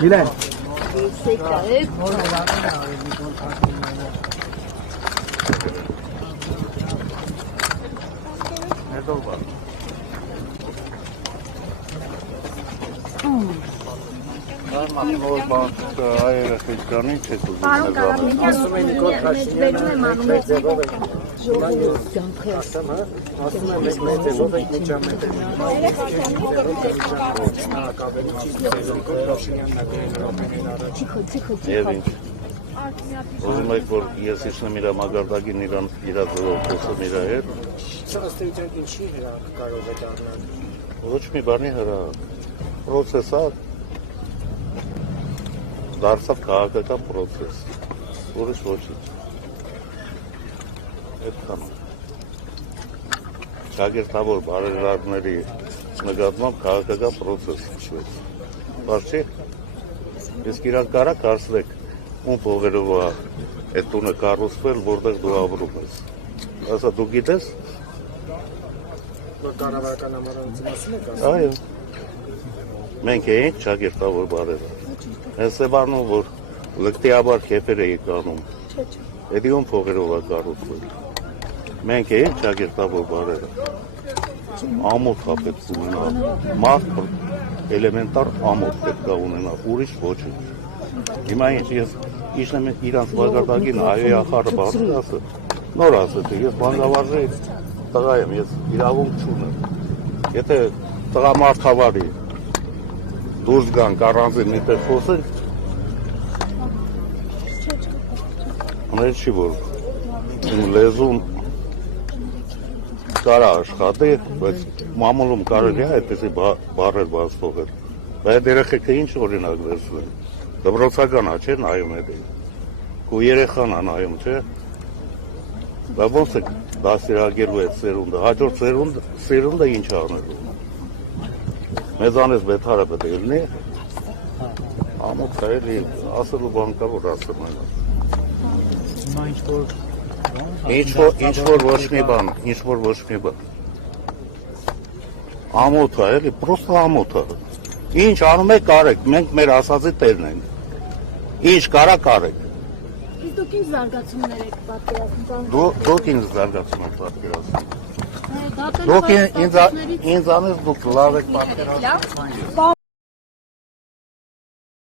Միլեն Պարոն Կարապետյան, մեծ բերում եմ անում եք Ուզում եք, որ ես իջնեմ իրա մագարտակին իրա ձևով խոսում իրա հետ։ Սաստիության ինչի հրահ կարող է դառնալ։ Ոչ մի բանի հրահ, պրոցես է, դարձավ քաղաքական պրոցես, ուրիշ ոչինչ։ Այդքան։ Շագերտավոր բարերարների նկատմամբ քաղաքական պրոցես շվեց։ Բայց չի, իսկ իրանք կարակ հարցնեք, ում փողերով է այդ տունը կառուցվել, որտեղ դու ապրում ես։ Ասա դու գիտես։ Որ կառավարական համառանցի մասին եք ասում։ Այո։ Մենք էինք շագերտավոր բարերար։ Հենց է բանում, որ լկտիաբար քեփեր էի կանում։ Էդի ում փողերով է կառուցվել։ Մենք էինք շագերտավոր բարերար։ Ամոթ է պետք ունենա։ Մարդ էլեմենտար ամոթ պետք է ունենա, ուրիշ ոչինչ։ Հիմա ինչ ես իջնեմ իրանց մագարտակին այո ախարը բառը ասը։ Նոր ասեցի, ես բանգավարժի տղա եմ, ես իրավունք չունեմ։ Եթե տղամարդավարի դուրս գանք առանձին միտեղ խոսենք, անել չի որ իմ լեզուն կարա աշխատի, բայց մամուլում կարելի է այդպեսի բառեր բաց թողել։ Բայց երեխեքը ինչ օրինակ վերցնեն։ Դպրոցական է, չէ, նայում է դեպի։ Քո երեխան է նայում, չէ։ Բայց ոնց է դասերագելու այդ սերունդը, հաջորդ սերունդը ինչ է անելու։ Մեզանից բետարը պետք է լինի։ Ամոթ է էլի, ասելու բան կա, որ ասում են։ Ինչ որ ոչ մի բան։ Ամոթ է էլի, պրոստը ամոթ է։ Ինչ անում եք կարեք, մենք մեր ասածի տերն ենք։ Ինչ կարա կարեք։ Իսկ դուք ինչ զարգացումներ եք պատկերացնում։ Դուք ինձ զարգացում եք պատկերացնում։ Դուք ինձ անես դուք լավ եք պատկերացնում։